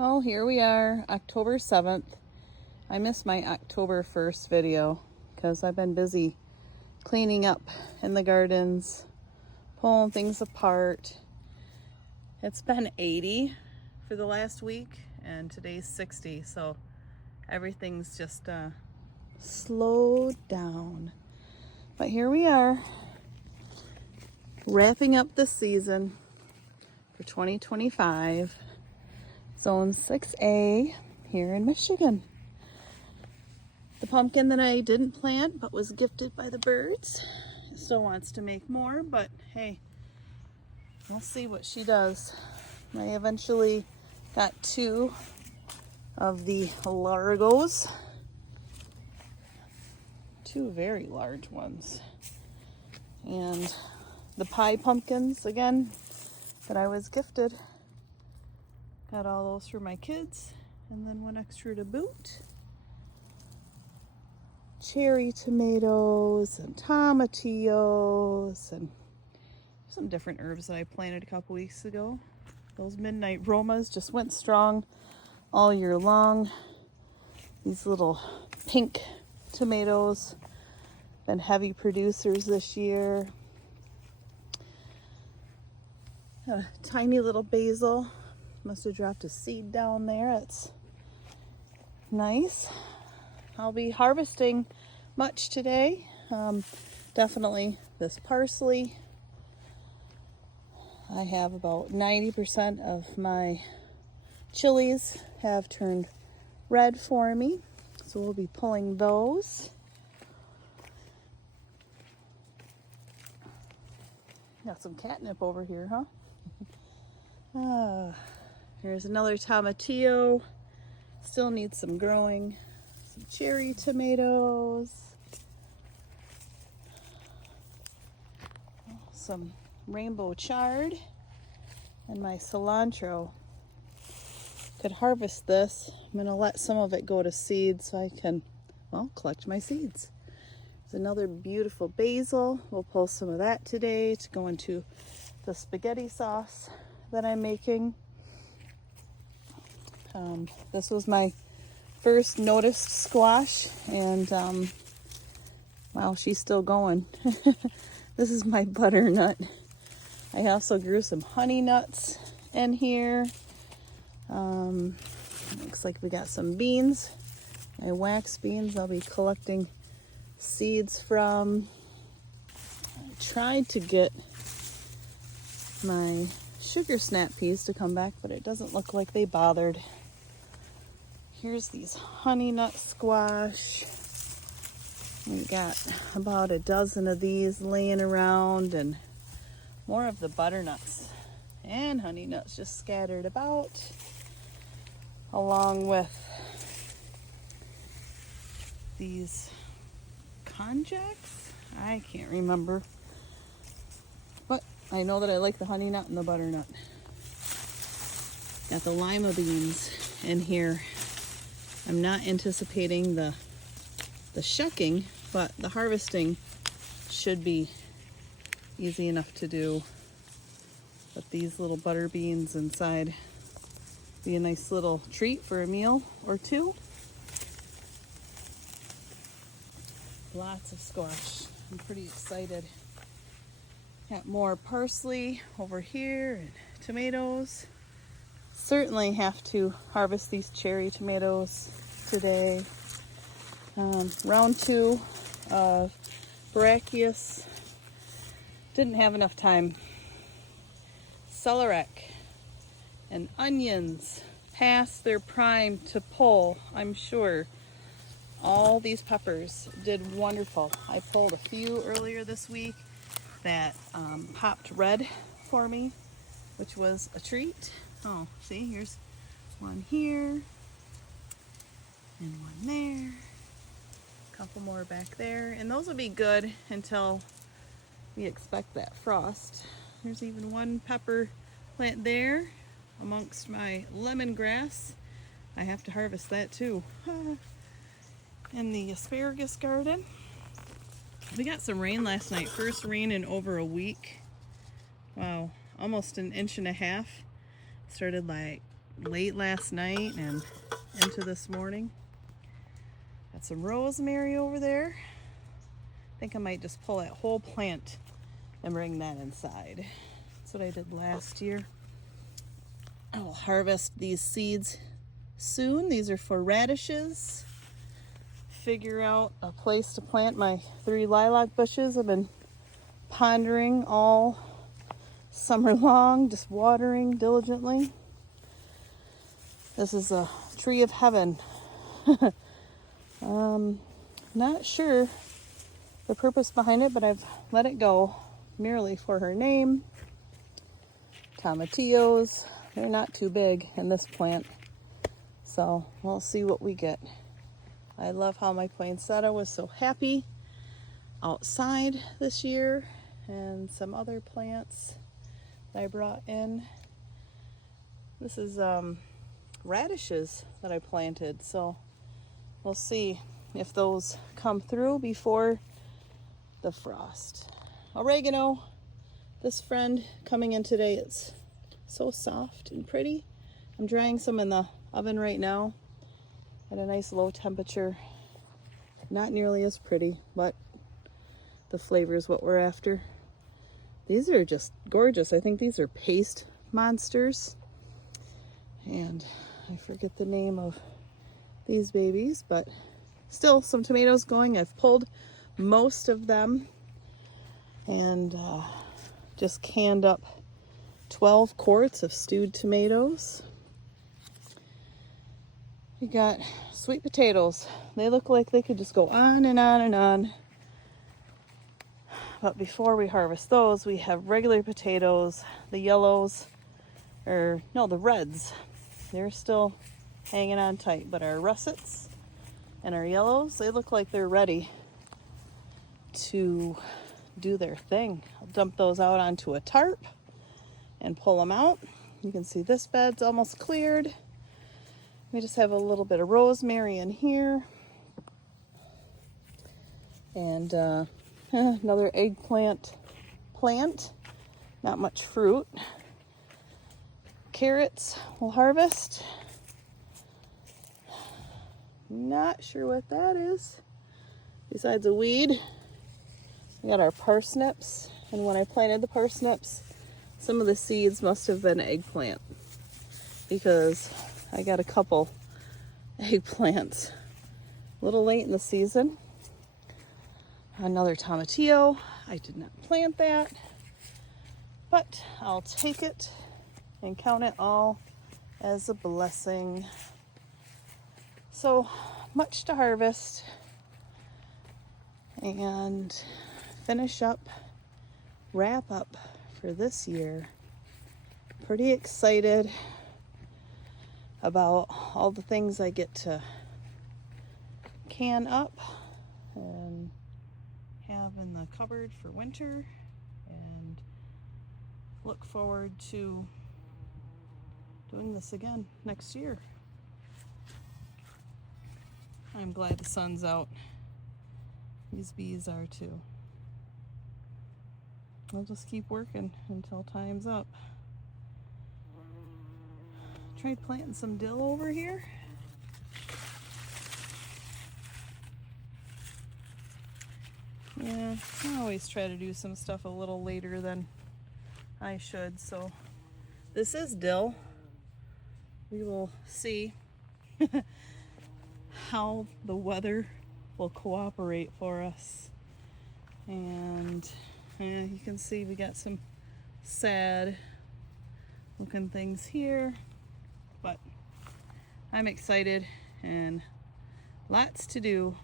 Well, here we are, October 7th. I missed my October 1st video because I've been busy cleaning up in the gardens, pulling things apart. It's been 80 for the last week and today's 60, so everything's just slowed down. But here we are, wrapping up the season for 2025. Zone 6A here in Michigan. The pumpkin that I didn't plant but was gifted by the birds still wants to make more, but hey, we'll see what she does. I eventually got 2 of the Largos, 2 very large ones, and the pie pumpkins again that I was gifted. Got all those for my kids, and then 1 extra to boot. Cherry tomatoes and tomatillos and some different herbs that I planted a couple weeks ago. Those midnight Romas just went strong all year long. These little pink tomatoes been heavy producers this year. A tiny little basil. Must have dropped a seed down there. It's nice. I'll be harvesting much today. Definitely this parsley. I have about 90% of my chilies have turned red for me, so we'll be pulling those. Got some catnip over here, huh? Here's another tomatillo. Still needs some growing. Some cherry tomatoes. Some rainbow chard. And my cilantro. Could harvest this. I'm going to let some of it go to seed so I can, well, collect my seeds. There's another beautiful basil. We'll pull some of that today to go into the spaghetti sauce that I'm making. This was my first noticed squash, and wow, she's still going. This is my butternut. I also grew some honey nuts in here. Looks like we got some beans, my wax beans I'll be collecting seeds from. I tried to get my sugar snap peas to come back, but it doesn't look like they bothered. Here's these honey nut squash. We got about a dozen of these laying around, and more of the butternuts and honey nuts just scattered about, along with these konjaks. I can't remember, but I know that I like the honey nut and the butternut. Got the lima beans in here. I'm not anticipating the shucking, but the harvesting should be easy enough to do. But these little butter beans inside be a nice little treat for a meal or two. Lots of squash. I'm pretty excited. Got more parsley over here and tomatoes. Certainly have to harvest these cherry tomatoes today. Round 2 of Brachius. Didn't have enough time. Celeriac and onions past their prime to pull, I'm sure. All these peppers did wonderful. I pulled a few earlier this week that popped red for me, which was a treat. Oh, see, here's one here and one there. A couple more back there, and those will be good until we expect that frost. There's even one pepper plant there amongst my lemongrass. I have to harvest that too. In the asparagus garden, we got some rain last night. First rain in over a week. Wow, almost an inch and a half. Started like late last night and into this morning. Got some rosemary over there. I think I might just pull that whole plant and bring that inside. That's what I did last year. I will harvest these seeds soon. These are for radishes. Figure out a place to plant my 3 lilac bushes. I've been pondering all summer long, just watering diligently. This is a tree of heaven. Not sure the purpose behind it, but I've let it go merely for her name. Tomatillos, they're not too big in this plant, so we'll see what we get. I love how my poinsettia was so happy outside this year, and some other plants that I brought in. This is radishes that I planted, so we'll see if those come through before the frost. Oregano, this friend coming in today, it's so soft and pretty. I'm drying some in the oven right now at a nice low temperature. Not nearly as pretty, but the flavor is what we're after. These are just gorgeous. I think these are paste monsters, and I forget the name of these babies, but still some tomatoes going. I've pulled most of them and just canned up 12 quarts of stewed tomatoes. We got sweet potatoes. They look like they could just go on and on and on. But before we harvest those, we have regular potatoes. The yellows, or no, the reds, they're still hanging on tight. But our russets and our yellows, they look like they're ready to do their thing. I'll dump those out onto a tarp and pull them out. You can see this bed's almost cleared. We just have a little bit of rosemary in here. And another eggplant plant. Not much fruit. Carrots we'll harvest. Not sure what that is. Besides a weed. We got our parsnips. And when I planted the parsnips, some of the seeds must have been eggplant, because I got a couple eggplants a little late in the season. Another tomatillo. I did not plant that, but I'll take it and count it all as a blessing. So much to harvest and finish up, wrap up for this year. Pretty excited about all the things I get to can up and have in the cupboard for winter, and look forward to doing this again next year. I'm glad the sun's out. These bees are too. I'll just keep working until time's up. Tried planting some dill over here. Yeah, I always try to do some stuff a little later than I should, so this is dill. We will see how the weather will cooperate for us. And you can see we got some sad looking things here, but I'm excited and lots to do.